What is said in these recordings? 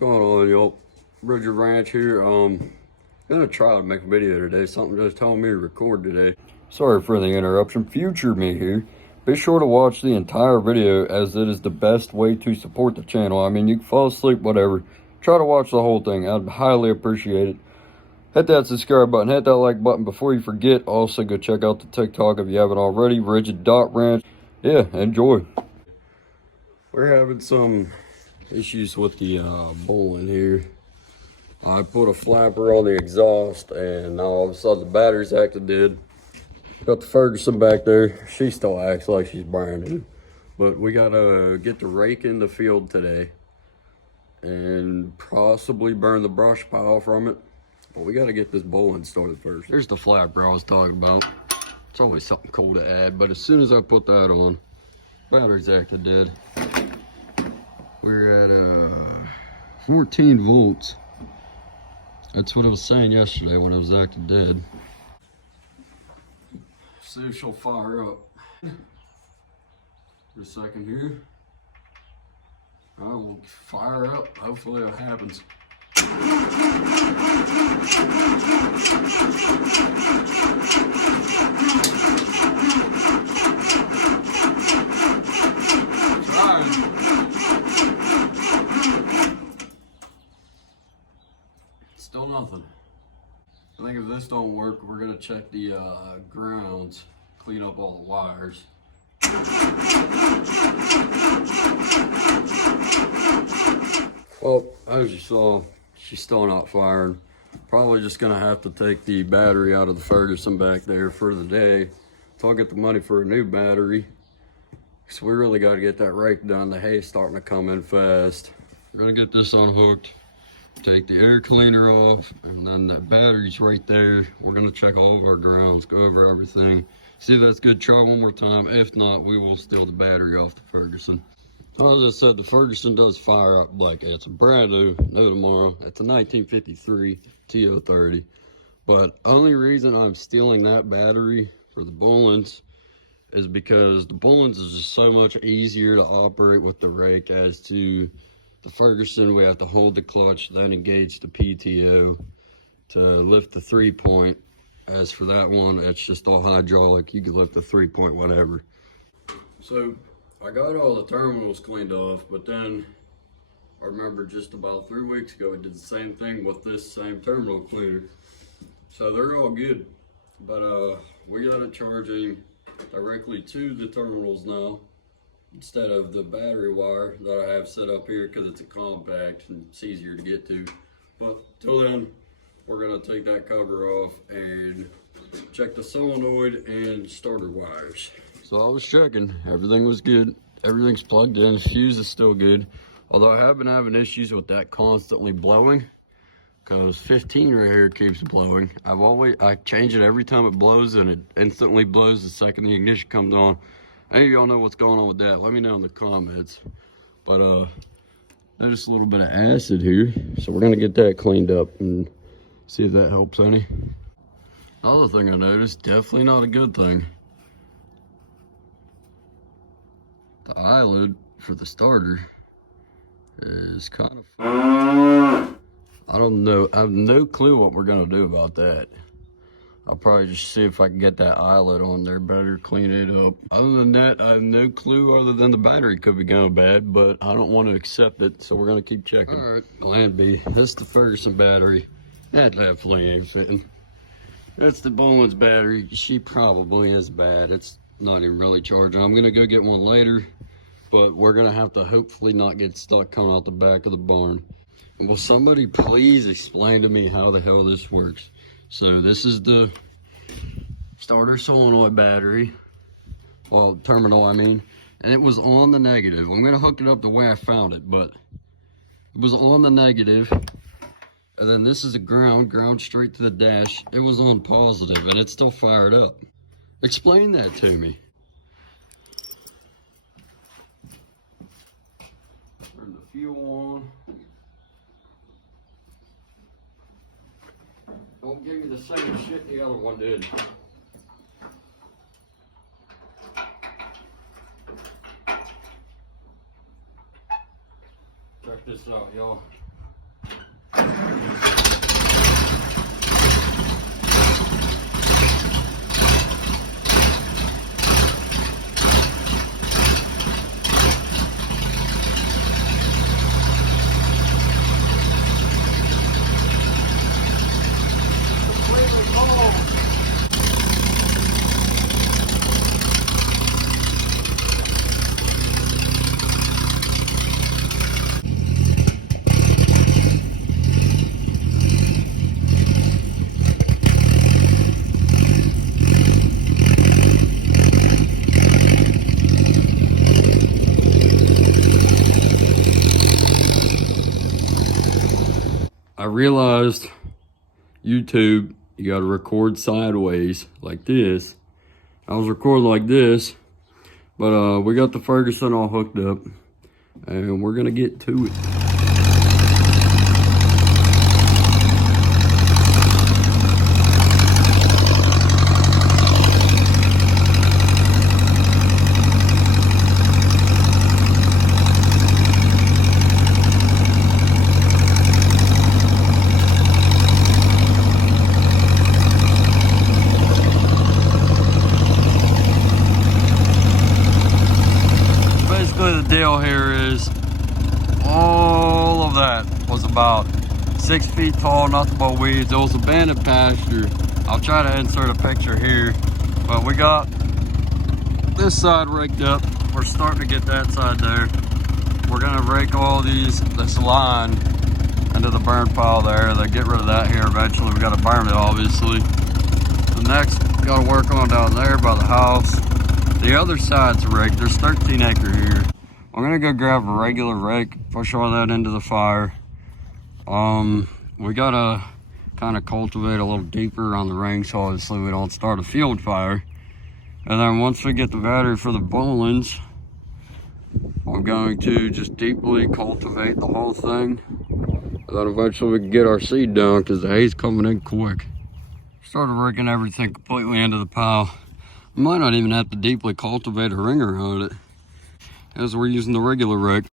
going on, y'all? Bridger Ranch here. Gonna try to make a video today. Something just told me to record today. Sorry for the interruption. Future me here. Be sure to watch the entire video, as it is the best way to support the channel. I mean, you can fall asleep, whatever. Try to watch the whole thing. I'd highly appreciate it. Hit that subscribe button, hit that like button. Before you forget, also go check out the TikTok if you haven't already. Rigid.ranch. Yeah, enjoy. We're having some issues with the bowling here. I put a flapper on the exhaust and now all of a sudden the battery's acting dead. Got the Ferguson back there. She still acts like she's brand new. But we gotta get the rake in the field today and possibly burn the brush pile from it. But we gotta get this bowling started first. There's the flapper I was talking about. It's always something cool to add, but as soon as I put that on, battery's acting dead. We're at 14 volts. That's what I was saying yesterday when I was acting dead. See if she'll fire up. For a second here. I will fire up. Hopefully it happens. Still nothing. I think if this don't work, we're gonna check the grounds, clean up all the wires. Well, as you saw, she's still not firing. Probably just gonna have to take the battery out of the Ferguson back there for the day. So I'll get the money for a new battery. So we really gotta get that rake done. The hay's starting to come in fast. We're gonna get this unhooked. Take the air cleaner off, and then the battery's right there. We're gonna check all of our grounds, go over everything, see if that's good. Try one more time. If not, we will steal the battery off the Ferguson. As I said, the Ferguson does fire up like it's a brand new, no tomorrow. It's a 1953 TO30. But only reason I'm stealing that battery for the Bullens is because the Bullens is just so much easier to operate with the rake as to the Ferguson. We have to hold the clutch, then engage the PTO to lift the 3-point. As for that one, it's just all hydraulic. You can lift the 3-point whatever. So I got all the terminals cleaned off, but then I remember just about 3 weeks ago, I did the same thing with this same terminal cleaner. So they're all good, but we got it charging directly to the terminals now, instead of the battery wire that I have set up here, because it's a compact and it's easier to get to. But till then, we're gonna take that cover off and check the solenoid and starter wires. So I was checking, everything was good. Everything's plugged in, fuse is still good. Although I have been having issues with that constantly blowing, because 15 right here keeps blowing. I change it every time it blows, and it instantly blows the second the ignition comes on. Any of y'all know what's going on with that? Let me know in the comments. But there's a little bit of acid here, so we're gonna get that cleaned up and see if that helps any. Another thing I noticed, definitely not a good thing. The eyelid for the starter is kind of, I don't know. I have no clue what we're gonna do about that. I'll probably just see if I can get that eyelid on there better, clean it up. Other than that, I have no clue other than the battery could be going bad, but I don't want to accept it, so we're gonna keep checking. All right, Plan B. This is the Ferguson battery. That definitely ain't fitting. That's the Bowen's battery. She probably is bad. It's not even really charging. I'm gonna go get one later, but we're gonna have to hopefully not get stuck coming out the back of the barn. And will somebody please explain to me how the hell this works? So this is the starter solenoid battery, well, terminal I mean, and it was on the negative. I'm gonna hook it up the way I found it, but it was on the negative. And then this is a ground straight to the dash. It was on positive and it's still fired up. Explain that to me. Turn the fuel on. Don't give me the same shit the other one did. Check this out, y'all. I realized YouTube, you gotta record sideways like this. I was recording like this, but we got the Ferguson all hooked up and we're gonna get to it. The deal here is all of that was about 6 feet tall, nothing but weeds. It was abandoned pasture. I'll try to insert a picture here, but we got this side raked up. We're starting to get that side there. We're gonna rake all this line into the burn pile there. Then get rid of that here eventually. We gotta burn it, obviously. The next, gotta work on down there by the house. The other side's raked. There's 13 acre here. I'm gonna go grab a regular rake, push all that into the fire. We gotta kind of cultivate a little deeper on the ring so obviously we don't start a field fire. And then once we get the battery for the bowlings, I'm going to just deeply cultivate the whole thing. And then eventually we can get our seed down because the hay's coming in quick. Started raking everything completely into the pile. I might not even have to deeply cultivate a ring around it, as we're using the regular rake.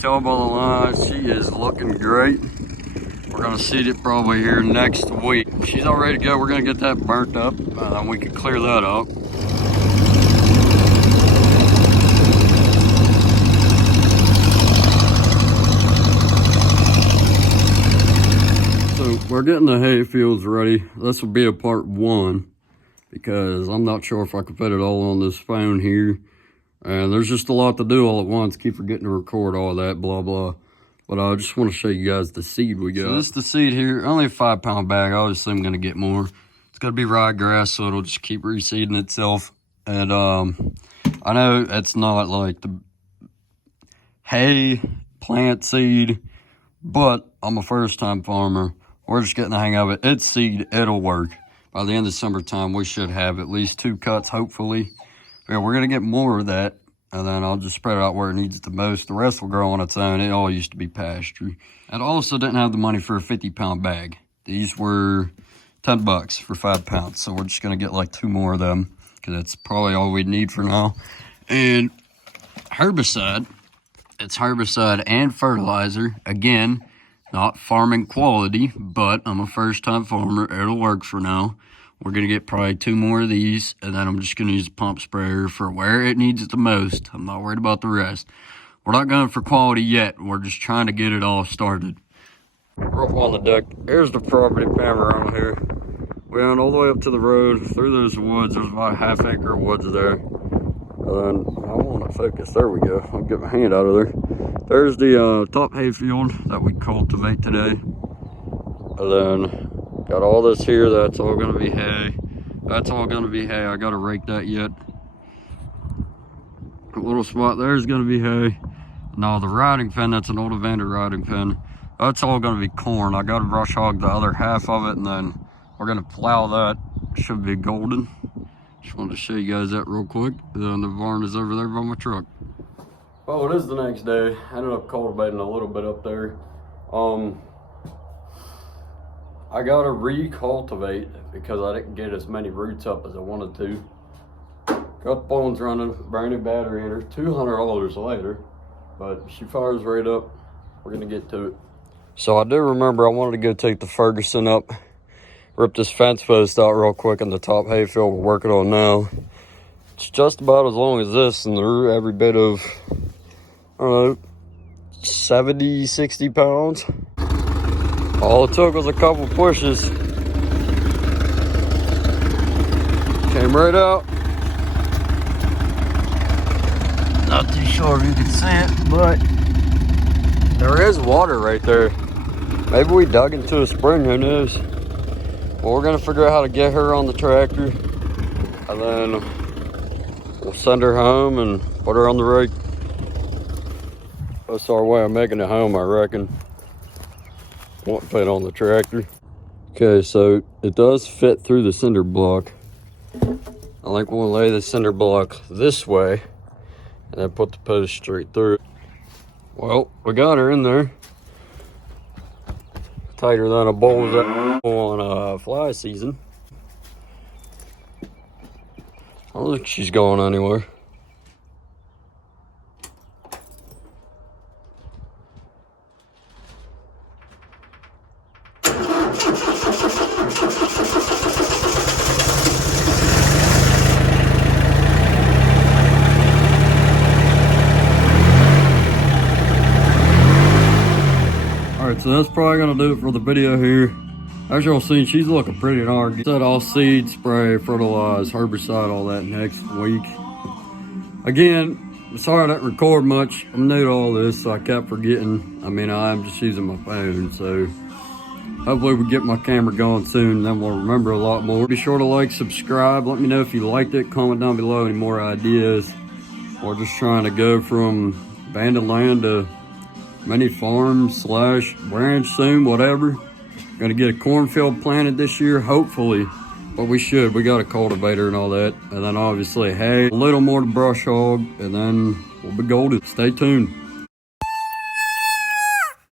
Tell by the line, she is looking great. We're gonna seed it probably here next week. She's all ready to go. We're gonna get that burnt up, and then we can clear that up. So we're getting the hay fields ready. This will be a part 1 because I'm not sure if I can fit it all on this phone here. And there's just a lot to do all at once. Keep forgetting to record all that, blah, blah. But I just want to show you guys the seed we got. So this is the seed here. Only a 5-pound bag. Obviously, I'm going to get more. It's It's gonna be ryegrass, so it'll just keep reseeding itself. And I know it's not like the hay plant seed, but I'm a first-time farmer. We're just getting the hang of it. It's seed, it'll work. By the end of summertime, we should have at least 2 cuts, hopefully. Yeah, we're gonna get more of that, and then I'll just spread it out where it needs it the most. The rest will grow on its own. It all used to be pasture. I also didn't have the money for a 50-pound bag. These were $10 for 5 pounds, so we're just gonna get like 2 more of them, because that's probably all we need for now. And herbicide, it's herbicide and fertilizer. Again, not farming quality, but I'm a first-time farmer. It'll work for now. We're gonna get probably 2 more of these, and then I'm just gonna use a pump sprayer for where it needs it the most. I'm not worried about the rest. We're not going for quality yet. We're just trying to get it all started. We're up on the deck. Here's the property panorama here. We went all the way up to the road, through those woods. There's about a half-acre of woods there. And then, I want to focus. There we go. I'll get my hand out of there. There's the top hay field that we cultivate today. And then, got all this here. That's all going to be hay. That's all going to be hay. I got to rake that yet. A little spot there is going to be hay. Now, the riding pen, that's an old Evander riding pen. That's all going to be corn. I got to brush hog the other half of it, and then we're going to plow that. Should be golden. Just wanted to show you guys that real quick. Then the barn is over there by my truck. Well, it is the next day. I ended up cultivating a little bit up there. I got to recultivate because I didn't get as many roots up as I wanted to. Got the phones running, brand new battery in her, $200 later, but she fires right up. We're going to get to it. So I do remember I wanted to go take the Ferguson up, rip this fence post out real quick in the top hayfield we're working on now. It's just about as long as this, and they're every bit of, I don't know, 70, 60 pounds. All it took was a couple pushes. Came right out. Not too sure if you can see it, but there is water right there. Maybe we dug into a spring, who knows? Well, we're gonna figure out how to get her on the tractor, and then we'll send her home and put her on the rake. That's our way of making it home, I reckon. Won't fit on the tractor. Okay, so it does fit through the cinder block. I think we'll lay the cinder block this way and then put the post straight through. Well, we got her in there. Tighter than a bull's on fly season. I don't think she's going anywhere. Alright, so that's probably going to do it for the video here. As y'all seen, she's looking pretty darn good. Said I'll seed, spray, fertilize, herbicide, all that next week. Again, sorry I didn't record much. I'm new to all this, so I kept forgetting. I mean, I'm just using my phone, so hopefully we get my camera going soon, then we'll remember a lot more. Be sure to like, subscribe. Let me know if you liked it. Comment down below any more ideas. We're just trying to go from abandoned land to mini farm / ranch soon, whatever. Gonna get a cornfield planted this year, hopefully. But we should. We got a cultivator and all that. And then obviously hay, a little more to brush hog, and then we'll be golden. Stay tuned.